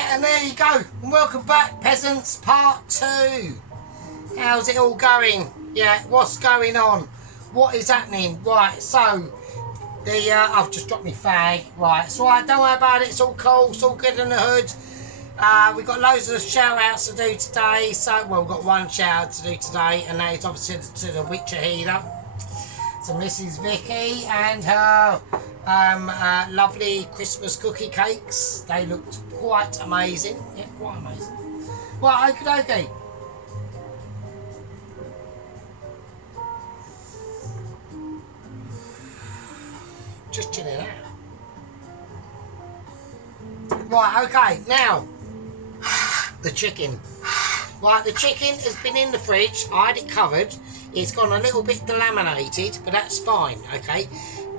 Yeah, and there you go. And welcome back, peasants, part 2. How's it all going? Yeah, what's going on? What is happening? Right, so I've just dropped my fag. Right, it's alright, don't worry about it. It's all cool. It's all good in the hood. We've got loads of shout outs to do today. So, well, we've got one shout out to do today, and that is obviously to the Witcher healer, to Mrs. Vicky and her lovely Christmas cookie cakes. They looked quite amazing. Yeah, quite amazing. Well, okie dokie. Just chilling out. Right, okay, now the chicken. Right, the chicken has been in the fridge. I had it covered. It's gone a little bit delaminated, but that's fine, okay?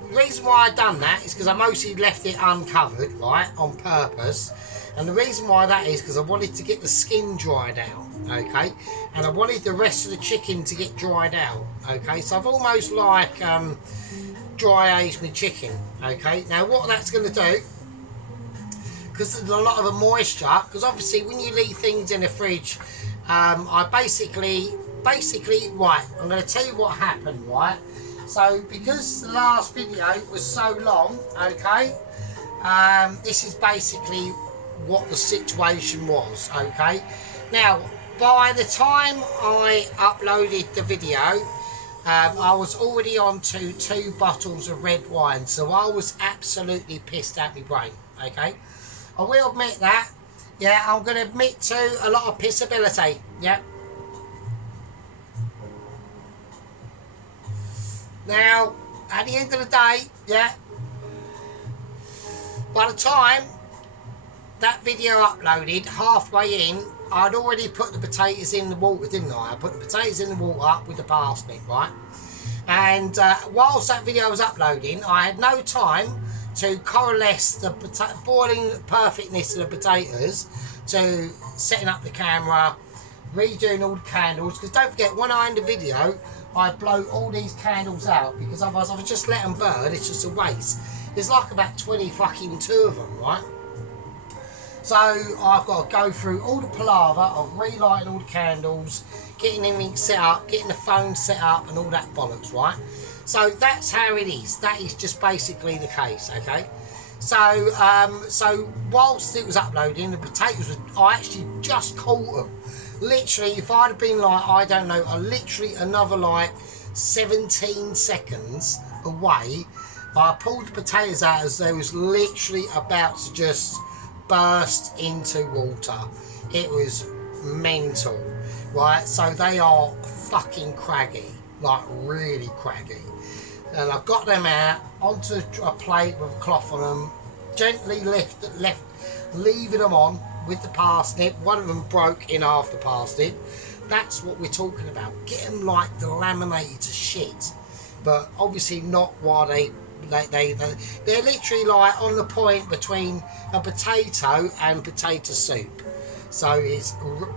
The reason why I've done that is because I mostly left it uncovered, right, on purpose. And the reason why that is because I wanted to get the skin dried out, okay? And I wanted the rest of the chicken to get dried out, okay? So I've almost like dry aged my chicken, okay? Now what that's going to do, because there's a lot of the moisture, because obviously when you leave things in the fridge, I basically, right, I'm going to tell you what happened, right? So, because the last video was so long, okay, this is basically what the situation was, okay? Now, by the time I uploaded the video, I was already on to 2 bottles of red wine, so I was absolutely pissed at my brain, okay? I will admit that, yeah, I'm going to admit to a lot of pissability, yeah. Now, at the end of the day, yeah, by the time that video uploaded, halfway in, I'd already put the potatoes in the water, didn't I? I put the potatoes in the water up with the parsnip, right? And whilst that video was uploading, I had no time to coalesce the boiling perfectness of the potatoes to setting up the camera, redoing all the candles, because don't forget, when I end the video, I blow all these candles out, because otherwise if I just let them burn, it's just a waste. There's like about 22 of them, right? So I've got to go through all the palaver of relighting all the candles, getting everything set up, getting the phone set up and all that bollocks, right? So that's how it is. That is just basically the case, okay? So so whilst it was uploading, the potatoes I actually just caught them. Literally, if I'd have been like, I don't know, literally another like 17 seconds away, I pulled the potatoes out as they was literally about to just burst into water. It was mental, right? So they are fucking craggy, like really craggy. And I've got them out onto a plate with a cloth on them, gently leaving them on with the parsnip. One of them broke in half the parsnip. That's what we're talking about. Get them like delaminated to shit, but obviously not while they're literally like on the point between a potato and potato soup. So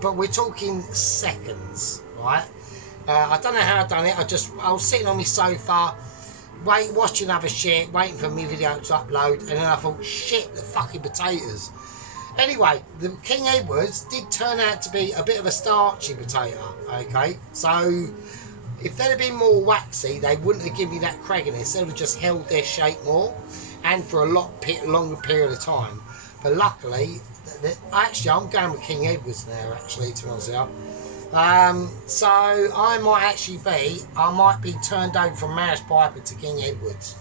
but we're talking seconds, right? I don't know how I done it. I was sitting on my sofa, watching other shit, waiting for my video to upload, and then I thought, shit, the fucking potatoes. Anyway, the King Edwards did turn out to be a bit of a starchy potato, okay? So if they'd have been more waxy, they wouldn't have given me that cragginess. They would have just held their shape more and for a lot longer period of time. But luckily, actually, I'm going with King Edwards now, actually, to be honest with you. So I might be turned over from Maris Piper to King Edwards.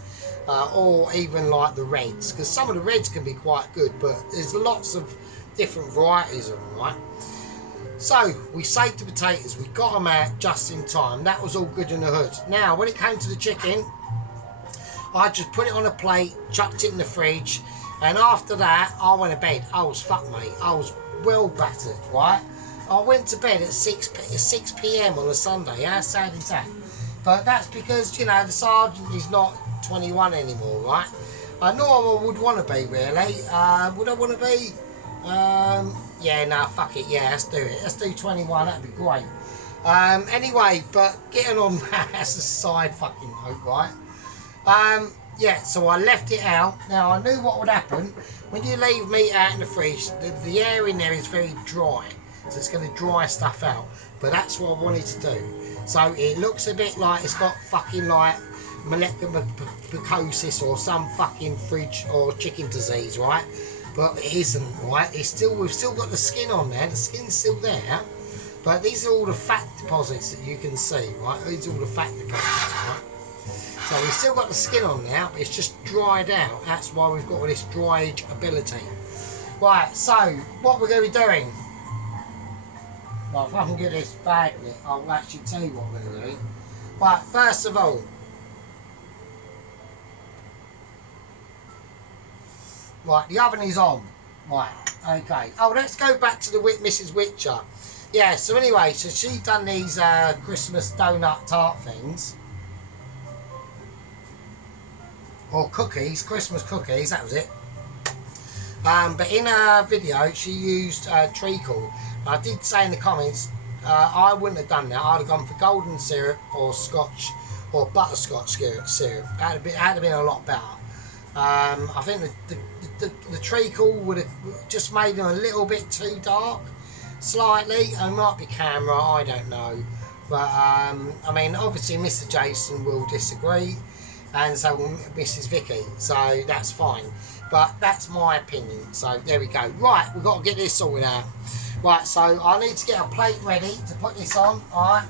Or even like the reds, because some of the reds can be quite good, but there's lots of different varieties of them, right? So we saved the potatoes, we got them out just in time. That was all good in the hood. Now when it came to the chicken, I just put it on a plate, chucked it in the fridge, and after that I went to bed. I was fucked, mate. I was well battered, right? I went to bed at 6 p.m. on a Sunday. How sad is that? But that's because, you know, the sergeant is not 21 anymore, right? Nor I would want to be, really. Would I want to be? Yeah, nah, fuck it. Yeah, let's do it. Let's do 21. That'd be great. Anyway, but getting on that as a side fucking note, right? yeah, so I left it out. Now I knew what would happen when you leave meat out in the fridge. The air in there is very dry, so it's going to dry stuff out. But that's what I wanted to do. So it looks a bit like it's got fucking like molecular mycosis or some fucking fridge or chicken disease, right? But it isn't, right? We've still got the skin on there. The skin's still there. But these are all the fat deposits that you can see, right? These are all the fat deposits, right? So we've still got the skin on now, but it's just dried out. That's why we've got all this dryage ability. Right, so what we're going to be doing. Well, if I can get this bag lit, I'll actually tell you what we're going to do. Right, first of all. Right, the oven is on. Right, okay. Oh, let's go back to the Mrs. Witcher. Yeah, so anyway, so she done these Christmas donut tart things. Or cookies, Christmas cookies, that was it. But in her video, she used treacle. I did say in the comments, I wouldn't have done that. I'd have gone for golden syrup or scotch or butterscotch syrup. That'd have been a lot better. I think the treacle would have just made them a little bit too dark. Slightly, it might be camera, I don't know, but I mean, obviously Mr. Jason will disagree, and so will Mrs. Vicky, so that's fine, but that's my opinion. So there we go. Right, we've got to get this sorted out. Right, so I need to get a plate ready to put this on, alright,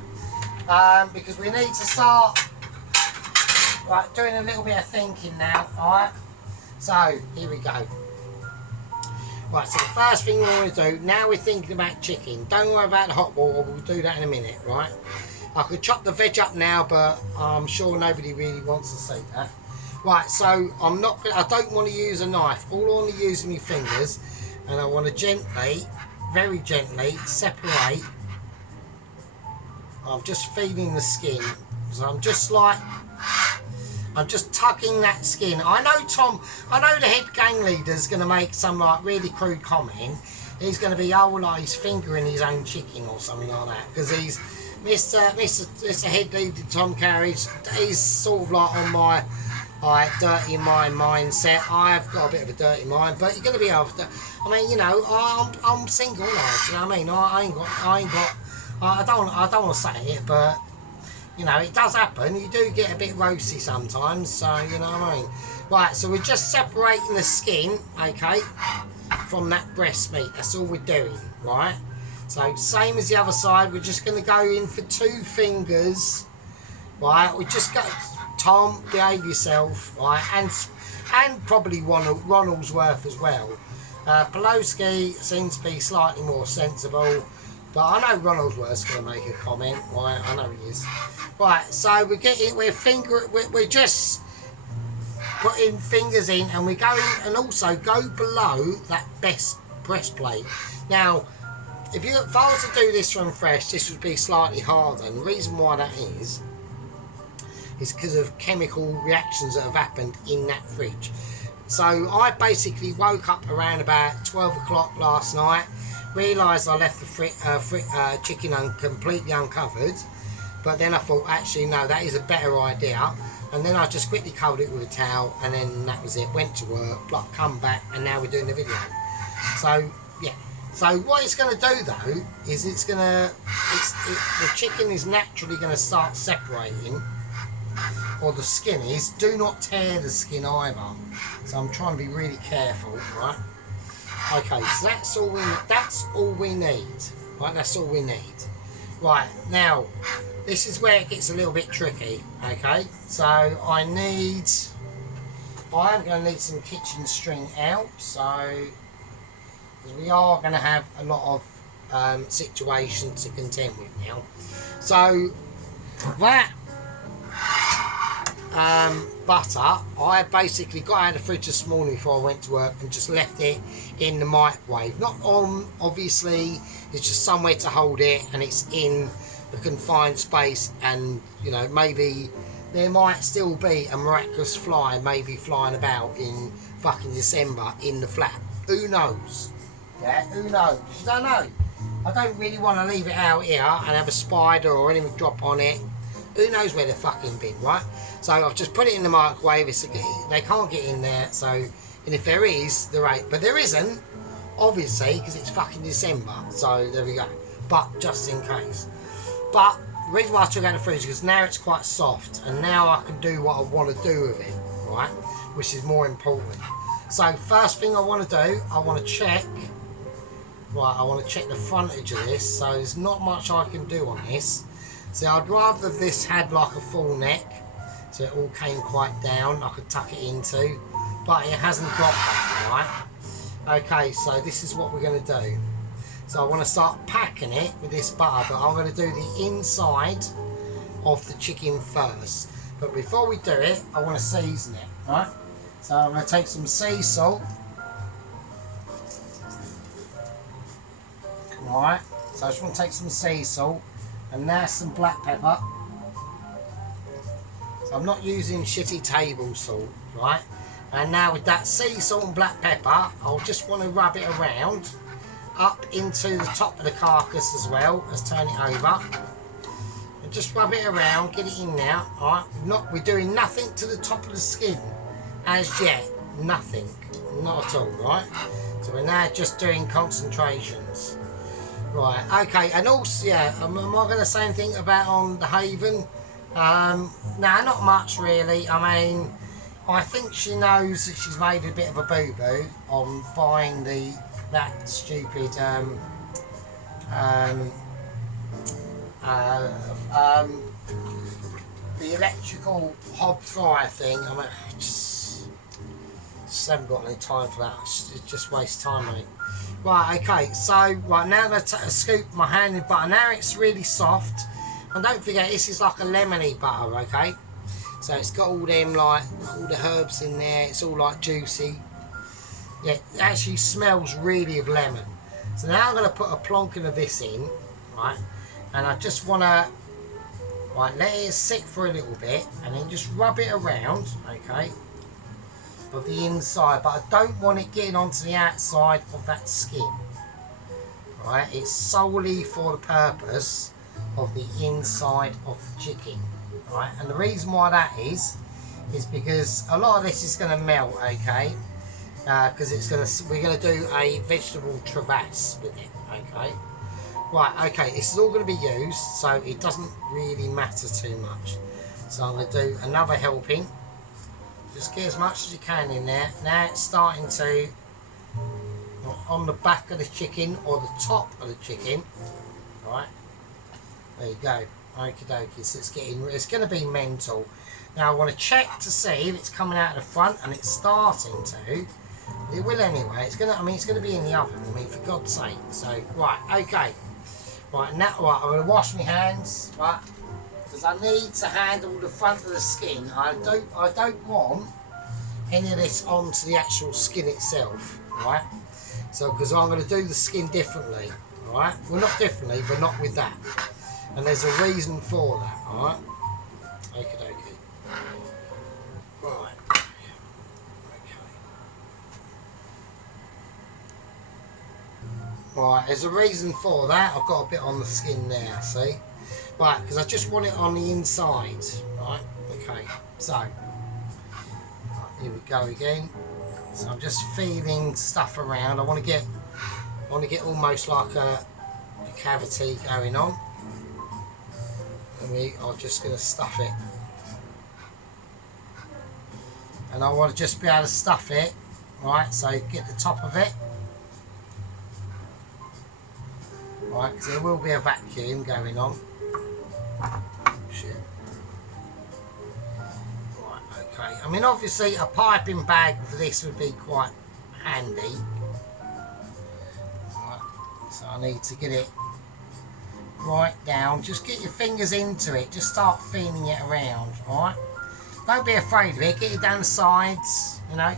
because we need to start doing a little bit of thinking now, alright. So here we go. Right, so the first thing we want to do, now we're thinking about chicken. Don't worry about the hot water, we'll do that in a minute, right? I could chop the veg up now, but I'm sure nobody really wants to see that. Right, so I don't want to use a knife. All I want to use are my fingers, and I want to gently, very gently, separate. I'm just feeling the skin. So I'm just tucking that skin. I know the head gang leader's going to make some like really crude comment. He's going to be, oh, like he's fingering his own chicken or something like that. Because he's, Mr. Head Leader Tom Carriage, he's sort of like on my dirty mind mindset. I've got a bit of a dirty mind, but you're going to be able to, I mean, you know, I'm single, like, you know what I mean? I don't want to say it, but you know, it does happen. You do get a bit roasty sometimes, so you know what I mean. Right, so we're just separating the skin, okay, from that breast meat. That's all we're doing, right? So same as the other side, we're just going to go in for 2 fingers, right? We just got Tom, behave yourself, right? And probably Ronald's worth as well. Poloski seems to be slightly more sensible. But I know Ronaldsworth's going to make a comment, right? I know he is. Right, so we're just putting fingers in, and we're going, and also go below that best breastplate. Now, if I was to do this from fresh, this would be slightly harder, and the reason why that is because of chemical reactions that have happened in that fridge. So I basically woke up around about 12 o'clock last night, realised I left the chicken completely uncovered, but then I thought, actually no, that is a better idea, and then I just quickly covered it with a towel, and then that was it. Went to work, come back, and now we're doing the video. So yeah, so what it's going to do though is the chicken is naturally going to start separating, or the skin is. Do not tear the skin either, so I'm trying to be really careful, right? Okay, so that's all we need. Right, that's all we need. Right, now this is where it gets a little bit tricky. Okay, so I'm going to need some kitchen string out, so because we are going to have a lot of situations to contend with now. So that butter, I basically got out of the fridge this morning before I went to work and just left it in the microwave. Not on, obviously, it's just somewhere to hold it, and it's in a confined space, and you know, maybe there might still be a miraculous fly maybe flying about in fucking December in the flat. Who knows? Yeah, who knows? You don't know. I don't really want to leave it out here and have a spider or anything drop on it. Who knows where they're fucking been, right? So I've just put it in the microwave. They can't get in there, so, and if there is, there ain't. But there isn't, obviously, because it's fucking December. So there we go. But just in case. But the reason why I took it out of the fridge is because now it's quite soft, and now I can do what I want to do with it, right? Which is more important. So first thing I want to do, I want to check. Right, I want to check the frontage of this. So there's not much I can do on this. So I'd rather this had like a full neck, so it all came quite down. I could tuck it into, but it hasn't got that, right? Okay, so this is what we're going to do. So I want to start packing it with this butter, but I'm going to do the inside of the chicken first. But before we do it, I want to season it, right? So I'm going to take some sea salt. Right, so I just want to take some sea salt, and now some black pepper. So I'm not using shitty table salt, right? And now with that sea salt and black pepper, I'll just want to rub it around up into the top of the carcass as well. Let's turn it over. And just rub it around, get it in there, alright? We're doing nothing to the top of the skin as yet. Nothing. Not at all, right? So we're now just doing concentrations. Right, okay, and also, yeah, am I going to say anything about on the Haven? No, not much really. I mean, I think she knows that she's made a bit of a boo-boo on buying that stupid the electrical hob fryer thing. I mean, just haven't got any time for that. It just wastes time, mate. Right, okay, so right now I'm going to scoop my hand in butter. Now it's really soft, and don't forget this is like a lemony butter, okay? So it's got all them, like, all the herbs in there. It's all like juicy. Yeah, it actually smells really of lemon. So now I'm going to put a plonkin of this in, right? And I just want to, right, let it sit for a little bit, and then just rub it around, okay? Of the inside, but I don't want it getting onto the outside of that skin. Right, it's solely for the purpose of the inside of the chicken. Right, and the reason why that is because a lot of this is going to melt, okay? Because we're going to do a vegetable travasse with it, okay? Right, okay, this is all going to be used, so it doesn't really matter too much. So I'm going to do another helping. Just get as much as you can in there. Now it's starting to, on the back of the chicken or the top of the chicken. Right, there you go. Okie dokie. So it's going to be mental. Now I want to check to see if it's coming out of the front, and it's starting to. It will anyway. It's going to be in the oven. I mean, for God's sake. So right, okay. Right now, right. I'm going to wash my hands. Right. Because I need to handle the front of the skin. I don't want any of this onto the actual skin itself, right? So because I'm going to do the skin differently, right? Well, not differently, but not with that. And there's a reason for that, all right? Okie dokie. Right. Okay. Right, there's a reason for that. I've got a bit on the skin there, see? Right, because I just want it on the inside, right? Okay, so right, here we go again. So I'm just feeling stuff around. I want to get almost like a cavity going on, and I'm just going to stuff it. And I want to just be able to stuff it, right? So get the top of it, right? Because there will be a vacuum going on. Shit. Right, okay. I mean, obviously, a piping bag for this would be quite handy. Right, so I need to get it right down. Just get your fingers into it. Just start feeling it around, alright? Don't be afraid of it. Get it down the sides, you know.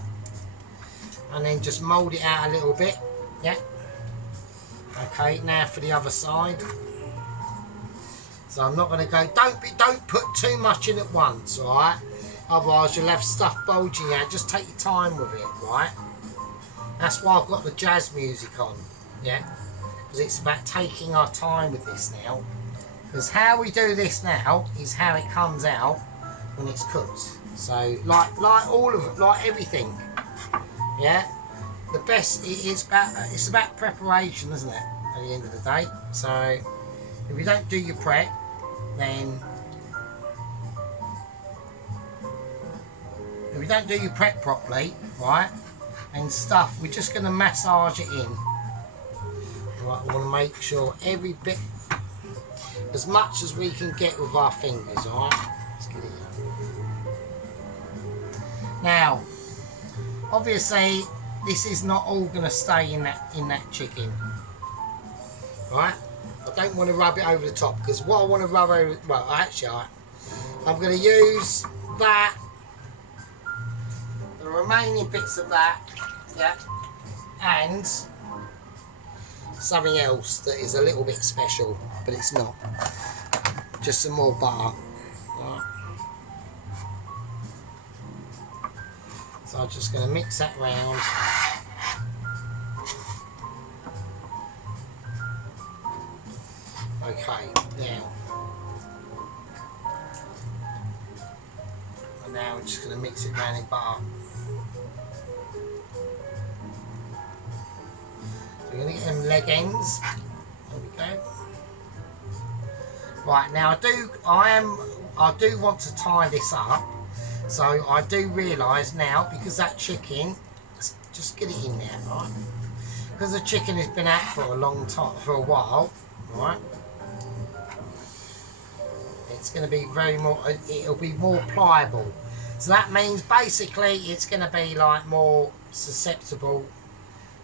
And then just mould it out a little bit. Yeah. Okay, now for the other side. So I'm not going to go. Don't put too much in at once, all right? Otherwise you'll have stuff bulging out. Just take your time with it, right? That's why I've got the jazz music on, yeah? Because it's about taking our time with this now. Because how we do this now is how it comes out when it's cooked. So like all of it, like everything, yeah. The best it's about preparation, isn't it? At the end of the day. So if you don't do your prep, then if you don't do your prep properly, right, and stuff, we're just going to massage it in. Right, I want to make sure every bit, as much as we can get with our fingers, alright? Let's get it out. Now, obviously, this is not all going to stay in that chicken, right? I don't want to rub it over the top, because what I want to rub over, well, actually, I'm going to use that, the remaining bits of that, yeah, and something else that is a little bit special, but it's not. Just some more butter. Right. So I'm just going to mix that round. Okay, now. And now I'm just going to mix it round in butter. We're going to get them leg ends. There we go. Right, now I do want to tie this up. So I do realise now, because that chicken, let's just get it in there, right? Because the chicken has been out for a long time, for a while, right? It's going to be it'll be more pliable. So that means basically it's going to be like more susceptible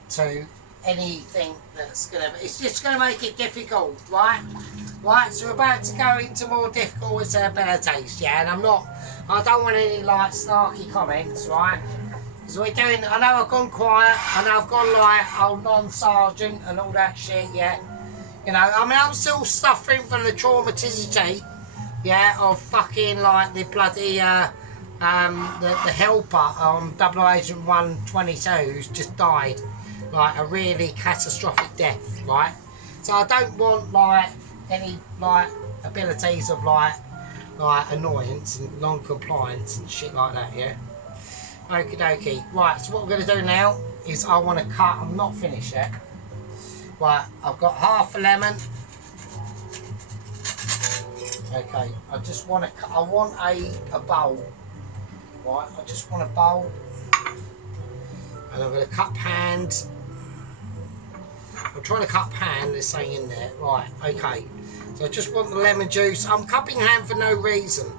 to anything that's it's just going to make it difficult, right? Right, so we're about to go into more difficult abilities, yeah, and I don't want any like snarky comments, right? Because we're doing, I know I've gone quiet, I know I've gone like old non-sergeant and all that shit, yeah. You know, I mean, I'm still suffering from the traumaticity, yeah, of fucking like the bloody, the helper on Double Agent 122 who's just died. Like a really catastrophic death, right? So I don't want like any like abilities of like annoyance and non-compliance and shit like that, yeah? Okie dokie. Right, so what we're going to do now is I want to cut, I'm not finished yet. Right, I've got half a lemon. Okay, I just want to, I want a bowl. Right, I just want a bowl. And I'm going to cut hand. I'm trying to cut pan, there's something in there. Right, okay. So I just want the lemon juice. I'm cupping hand for no reason.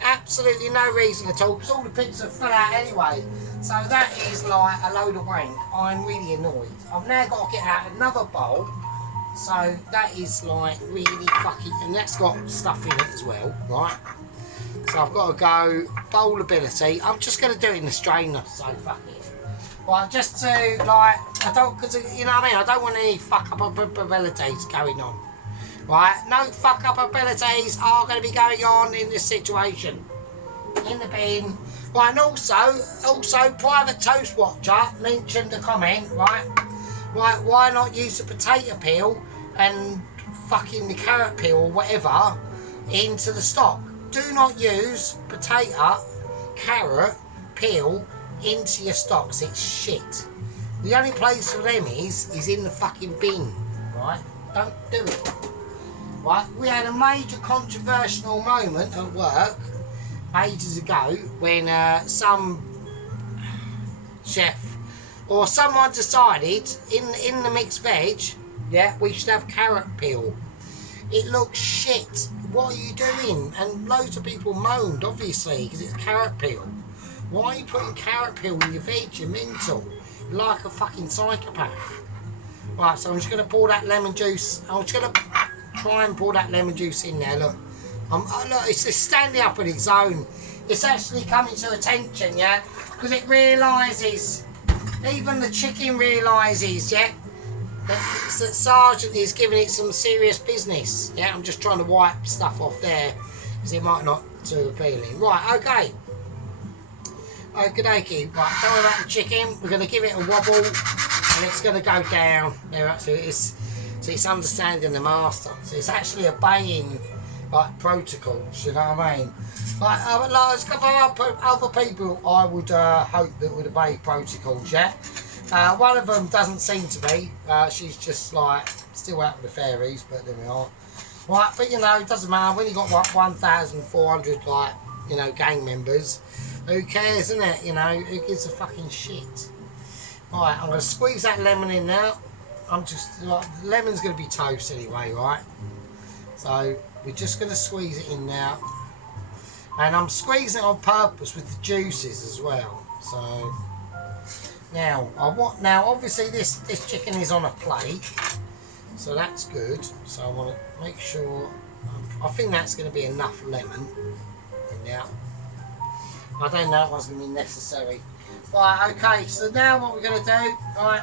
Absolutely no reason at all, because all the bits are full out anyway. So that is like a load of wank. I'm really annoyed. I've now got to get out another bowl. So that is like really fucking, and that's got stuff in it as well, right? So I've got to go bowl ability. I'm just going to do it in the strainer, so fuck it. Well, just to like, I don't, because you know what I mean, I don't want any fuck up abilities going on, right? No fuck up abilities are going to be going on in this situation. In the bin, right? And also, Private Toast Watcher mentioned a comment, right? Right, why not use the potato peel and fucking the carrot peel or whatever into the stock? Do not use potato, carrot, peel into your stocks. It's shit. The only place for them is in the fucking bin, right? Don't do it. Right? We had a major controversial moment at work ages ago when some chef or someone decided in the mixed veg, yeah, we should have carrot peel. It looks shit. What are you doing? And loads of people moaned, obviously, because it's carrot peel. Why are you putting carrot peel in your veg? You're mental. You're like a fucking psychopath. Right, so I'm just going to pour that lemon juice. I'm just going to try and pour that lemon juice in there. Look, look, it's just standing up on its own. It's actually coming to attention, yeah? Because it realises, even the chicken realises, yeah? That Sergeant is giving it some serious business. Yeah, I'm just trying to wipe stuff off there because it might not too appealing. Right, okay. Okie dokie. Right, don't worry about the chicken. We're going to give it a wobble and it's going to go down. There, so it's understanding the master. So it's actually obeying like protocols, you know what I mean? Like there's a couple of other people I would hope that would obey protocols, yeah? One of them doesn't seem to be. She's just like still out with the fairies, but there we are. Right, but you know, it doesn't matter. When you got like 1,400 like, you know, gang members, who cares, isn't it? You know, who gives a fucking shit? Right, I'm gonna squeeze that lemon in now. I'm just like, the lemon's gonna be toast anyway, right? So we're just gonna squeeze it in now, and I'm squeezing it on purpose with the juices as well. So now obviously this chicken is on a plate, so that's good. So I want to make sure. I think that's going to be enough lemon. Now I don't know if it's going to be necessary. Right, okay. So now what we're going to do, right?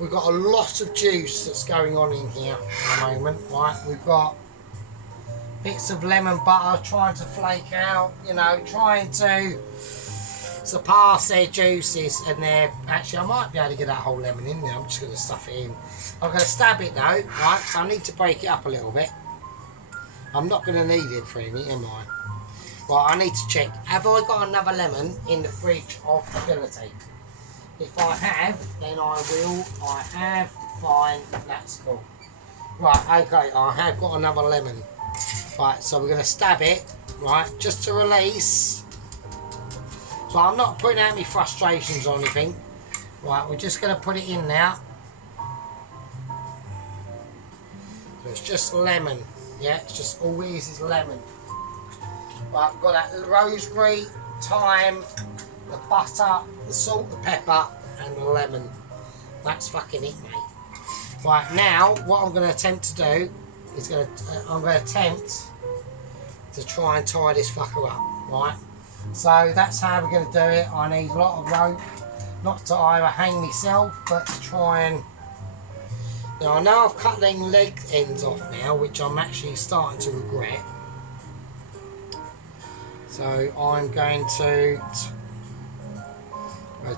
We've got a lot of juice that's going on in here at the moment, right? We've got bits of lemon butter trying to flake out, you know, trying to surpass their juices, and they're actually, I might be able to get that whole lemon in there. I'm just going to stuff it in. I'm going to stab it though, right? So I need to break it up a little bit. I'm not going to need it for me, am I? Well, I need to check. Have I got another lemon in the fridge of ability? If I have, then I will. I have. Fine. That's cool. Right, okay. I have got another lemon. Right, so we're going to stab it, right, just to release. So I'm not putting out any frustrations or anything. Right, we're just going to put it in now. So it's just lemon. Yeah, it's just all it is lemon. Right, we've got that rosemary, thyme, the butter, the salt, the pepper, and the lemon. That's fucking it, mate. Right, now what I'm going to attempt to do is I'm going to attempt to try and tie this fucker up, right? So that's how we're going to do it. I need a lot of rope, not to either hang myself, but to try and... Now I know I've cut them leg ends off now, which I'm actually starting to regret. So I'm going to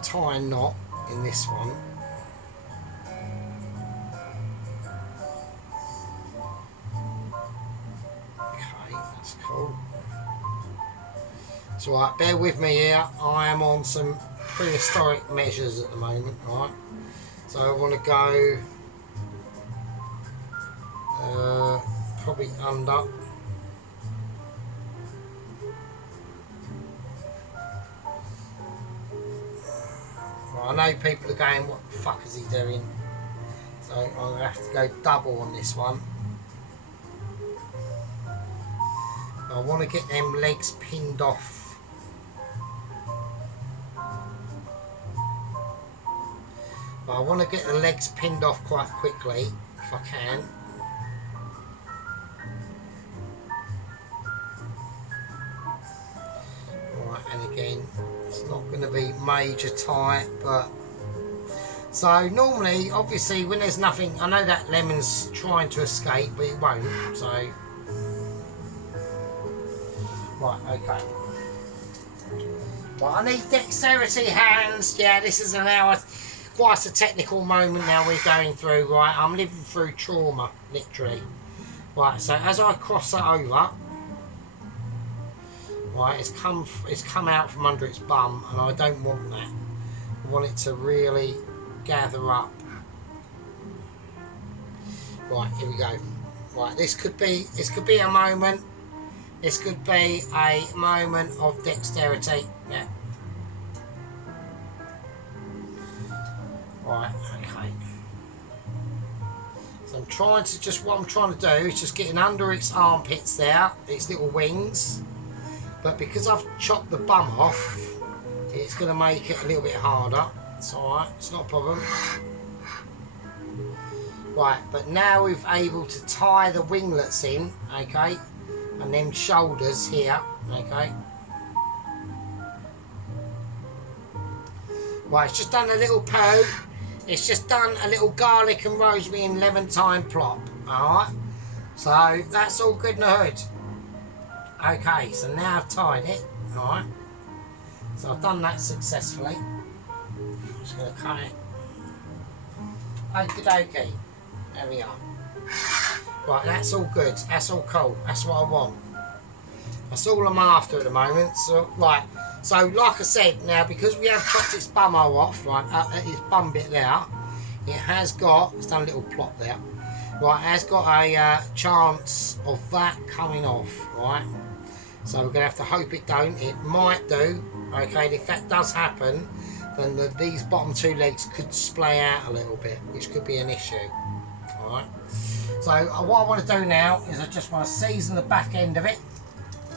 tie a knot in this one. Okay, that's cool. So right, bear with me here. I am on some prehistoric measures at the moment, right? So I want to go probably under. I know people are going, what the fuck is he doing? So I'm going to have to go double on this one. I want to get them legs pinned off. But I want to get the legs pinned off quite quickly, if I can. Right, and again, it's not going to be major tight, but so normally, obviously, when there's nothing, I know that lemon's trying to escape, but it won't. So right, okay. Well, I need dexterity hands. Yeah, this is now quite a technical moment now we're going through. Right, I'm living through trauma, literally. Right, so as I cross it over. Right, it's come out from under its bum, and I don't want that. I want it to really gather up. Right, here we go. Right, this could be a moment. This could be a moment of dexterity. Yeah. Right, okay. So I'm trying to what I'm trying to do is just getting under its armpits there, its little wings. But because I've chopped the bum off, it's going to make it a little bit harder. It's alright, it's not a problem. Right, but now we're able to tie the winglets in, okay? And then shoulders here, okay? Right, it's just done a little poo. It's just done a little garlic and rosemary and lemon thyme plop, alright? So that's all good in the hood. Okay, so now I've tied it, alright. So I've done that successfully. I'm just going to cut it. Okie dokie. There we are. Right, that's all good. That's all cool. That's what I want. That's all I'm after at the moment. So, right. So, like I said, now because we have chopped its bumhole off, right, its bum bit there, it has got. It's done a little plot there. Right, it has got a chance of that coming off. Right. So we're gonna have to hope it don't. It might do. Okay. And if that does happen, then these bottom two legs could splay out a little bit, which could be an issue. All right. So what I want to do now is I just want to season the back end of it,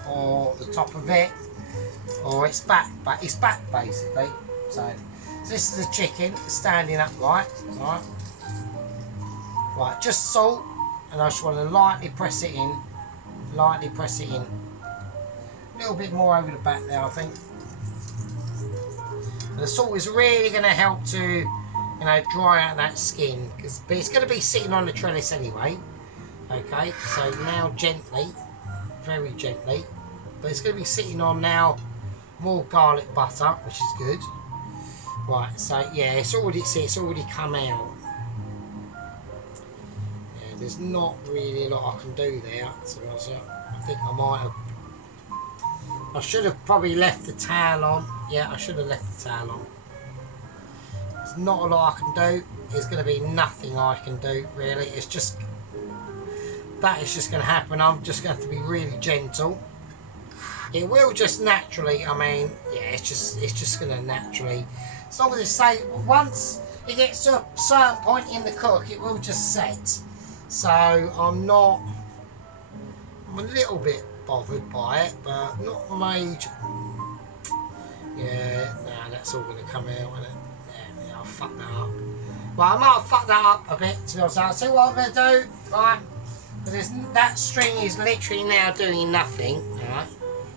or the top of it, or its back, but it's back basically. So this is the chicken standing upright. All right. Right, just salt, and I just want to lightly press it in. Lightly press it in. A little bit more over the back there, I think. And the salt is really going to help to, you know, dry out that skin, but it's going to be sitting on the trellis anyway. Okay, so now gently, very gently, but it's going to be sitting on now more garlic butter, which is good. Right, so yeah, it's already come out. Yeah, there's not really a lot I can do there. So I think I might have. I should have probably left the towel on. Yeah, I should have left the towel on. There's not a lot I can do. There's going to be nothing I can do really. It's just that is just going to happen. I'm just going to have to be really gentle. It will just naturally. I mean, yeah, it's just going to naturally. As long as it's say once it gets to a certain point in the cook, it will just set. So I'm a little bit bothered by it, but not major. Yeah, nah, that's all going to come out, isn't it? Yeah, I'll fuck that up. Well, I might have fucked that up a bit, to be honest. I'll see what I'm going to do, right? Because that string is literally now doing nothing, right?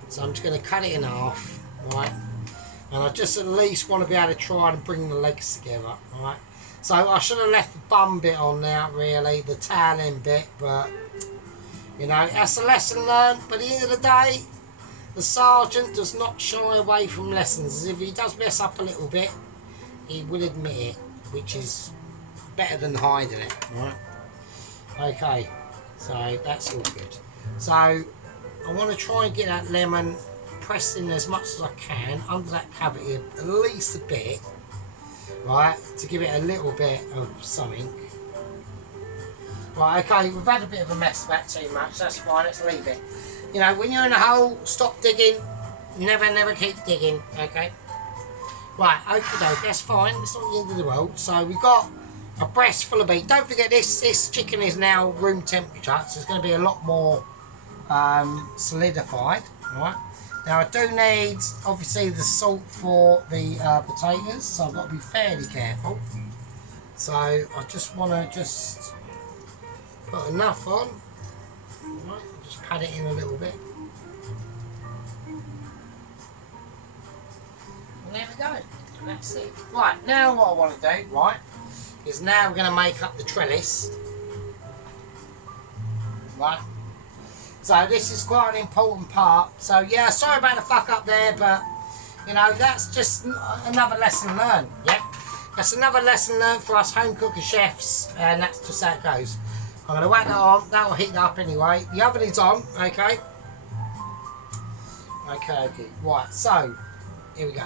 So I'm just going to cut it in half, right? And I just at least want to be able to try and bring the legs together, right? So I should have left the bum bit on now, really, the tail end bit, but you know, that's a lesson learned. But at the end of the day, the sergeant does not shy away from lessons. If he does mess up a little bit, he will admit it, which is better than hiding it, right? Okay, so that's all good. So I want to try and get that lemon pressed in as much as I can under that cavity, at least a bit, right, to give it a little bit of something. Right, okay, we've had a bit of a mess about too much, that's fine, let's leave it. You know, when you're in a hole, stop digging, never keep digging, okay? Right, okie doke, that's fine, it's not the end of the world. So we've got a breast full of meat. Don't forget this chicken is now room temperature, so it's going to be a lot more solidified, right? Now I do need, obviously, the salt for the potatoes, so I've got to be fairly careful. So I just want to put enough on, right, just pat it in a little bit. And there we go, and that's it. Right, now what I want to do, right, is now we're going to make up the trellis. Right. So this is quite an important part. So yeah, sorry about the fuck up there, but you know, that's just another lesson learned. Yep, that's another lesson learned for us home cooker chefs, and that's just how it goes. I'm going to whack that on. That will heat up anyway. The oven is on. Okay. Okay. Right. So here we go.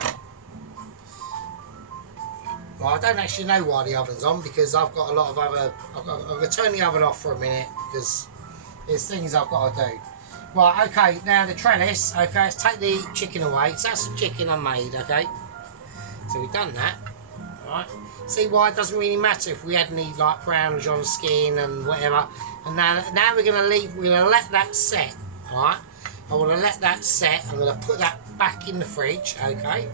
Well, I don't actually know why the oven's on, because I've got a lot of other. I'm going to turn the oven off for a minute because there's things I've got to do. Right, okay, now the trellis, okay, let's take the chicken away. So that's the chicken I made, okay? So we've done that, right? See why it doesn't really matter if we had any like brownish on the skin and whatever. And now we're going to let that set, alright? I want to let that set. I'm going to put that back in the fridge, okay?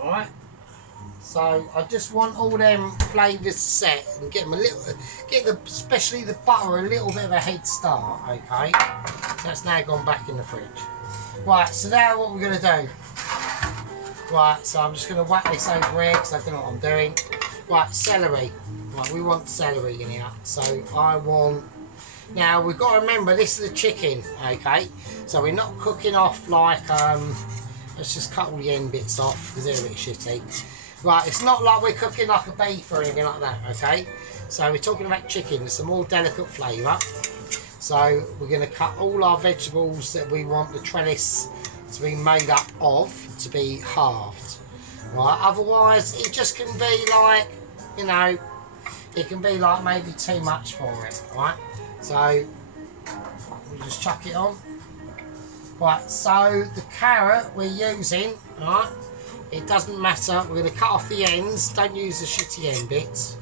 Alright? So I just want all them flavours to set and get them a little, especially the butter, a little bit of a head start, okay? So that's now gone back in the fridge. Right, so now what we're going to do. Right, so I'm just going to whack this over here because I don't know what I'm doing. Right, celery. Right, we want celery in here. So I want, now we've got to remember this is a chicken, okay? So we're not cooking off like let's just cut all the end bits off because they're a bit shitty. Right, it's not like we're cooking like a beef or anything like that, okay? So we're talking about chicken, it's a more delicate flavour. So we're going to cut all our vegetables that we want the trellis to be made up of to be halved. Right, otherwise it just can be like, you know, it can be like maybe too much for it, right? So we'll just chuck it on. Right, so the carrot we're using, right, it doesn't matter, we're going to cut off the ends, don't use the shitty end bits,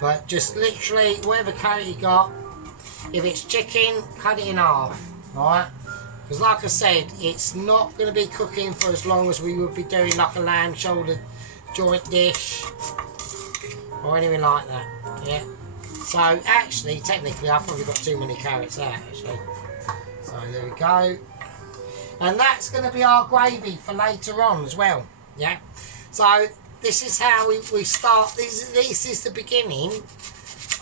but just literally whatever carrot you got, if it's chicken, cut it in half, right? Because like I said, it's not going to be cooking for as long as we would be doing like a lamb shoulder joint dish or anything like that, yeah? So actually, technically, I've probably got too many carrots out, actually. So there we go. And that's going to be our gravy for later on as well, yeah? So this is how we start, this is the beginning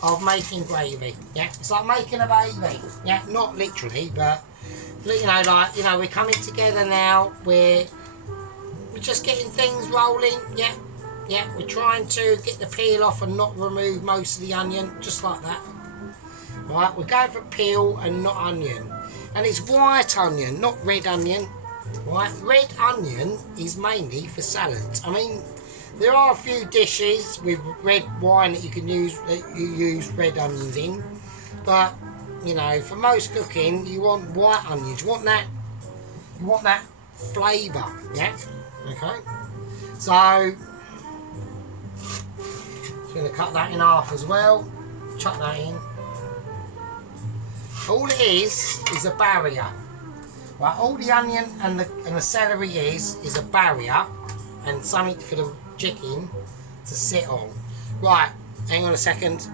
of making gravy, yeah? It's like making a baby, yeah? Not literally, but, you know, like, you know, we're coming together now, we're just getting things rolling, yeah? Yeah, we're trying to get the peel off and not remove most of the onion, just like that. Right, we're going for peel and not onion. And it's white onion, not red onion. Right, red onion is mainly for salads. I mean, there are a few dishes with red wine that you can use, red onions in. But, you know, for most cooking, you want white onions. You want that flavour, yeah? Okay. So, I'm going to cut that in half as well. Chuck that in. All it is a barrier. Right, all the onion and the celery is a barrier and something for the chicken to sit on. Right, hang on a second.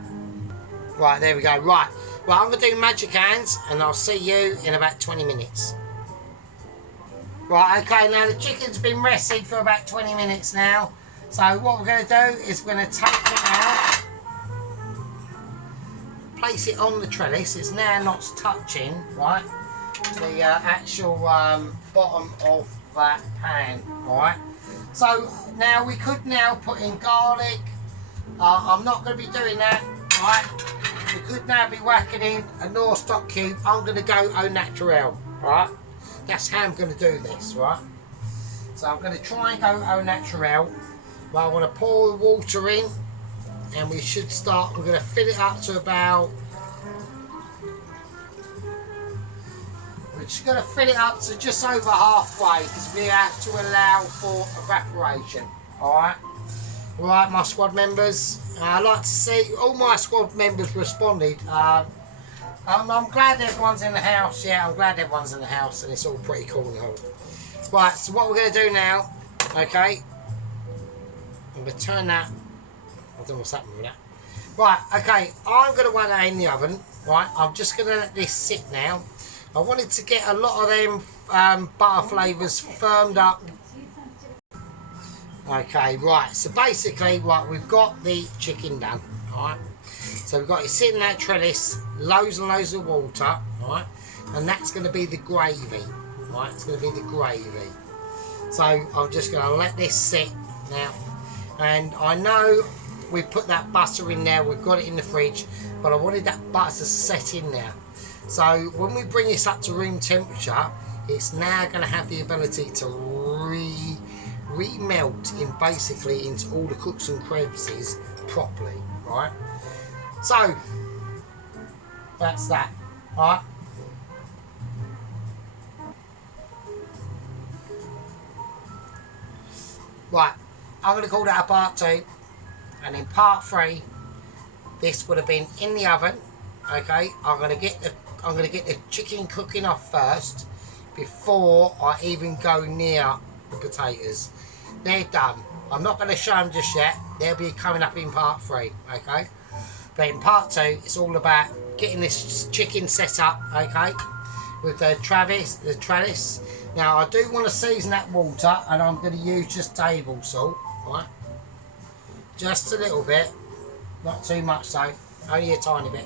Right, there we go. Right, well, I'm going to do magic hands and I'll see you in about 20 minutes. Right, okay, now the chicken's been rested for about 20 minutes now. So what we're going to do is we're going to take it out, place it on the trellis. It's now not touching, right, the actual bottom of that pan, alright. So now we could now put in garlic. I'm not going to be doing that, right. We could now be whacking in a North stock cube. I'm going to go au naturel, right. That's how I'm going to do this, right. So I'm going to try and go au naturel. Well, I want to pour the water in and we should start, we're going to fill it up to about, we're just going to fill it up to just over halfway because we have to allow for evaporation, alright? Alright, my squad members, I'd like to see, all my squad members responded. I'm glad everyone's in the house, yeah, I'm glad everyone's in the house and it's all pretty cool and all. Right, so what we're going to do now, okay, I'm going to turn that, I don't know what's happening with that. Right, okay, I'm going to whack that in the oven, right, I'm just going to let this sit now. I wanted to get a lot of them butter flavours firmed up. Okay, right, so basically, right, we've got the chicken done, alright. So we've got it sitting in that trellis, loads and loads of water, alright, and that's going to be the gravy, right, it's going to be the gravy. So I'm just going to let this sit now. And I know we put that butter in there, we've got it in the fridge, but I wanted that butter to set in there. So when we bring this up to room temperature, it's now going to have the ability to re-melt in basically into all the cooks and crevices properly, right? So that's that, right? Right, I'm going to call that a part 2, and in part 3, this would have been in the oven. Okay, I'm going to get the chicken cooking off first before I even go near the potatoes. They're done. I'm not going to show them just yet. They'll be coming up in part 3. Okay, but in part 2, it's all about getting this chicken set up. Okay, with the trellis. Now I do want to season that water, and I'm going to use just table salt, right? Just a little bit, not too much though, only a tiny bit.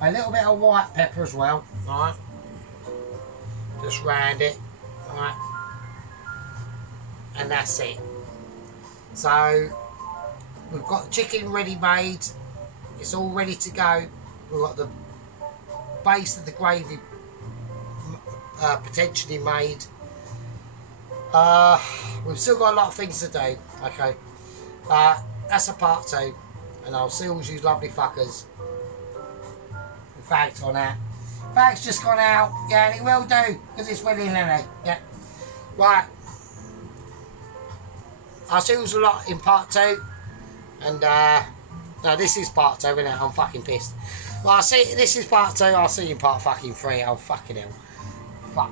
A little bit of white pepper as well, right? Just round it, right? and that's it. So we've got the chicken ready made. It's all ready to go. We've got the base of the gravy potentially made. We've still got a lot of things to do. Okay, that's a part 2, and I'll see all you lovely fuckers. In fact, on that, fact's just gone out. Yeah, and it will do because it's winning, isn't it? Yeah. Right. I'll see you a lot in part 2, and no, this is part 2, isn't it? I'm fucking pissed. Well, I'll see. This is part 2. I'll see you in part fucking 3. Oh fucking hell. Fuck.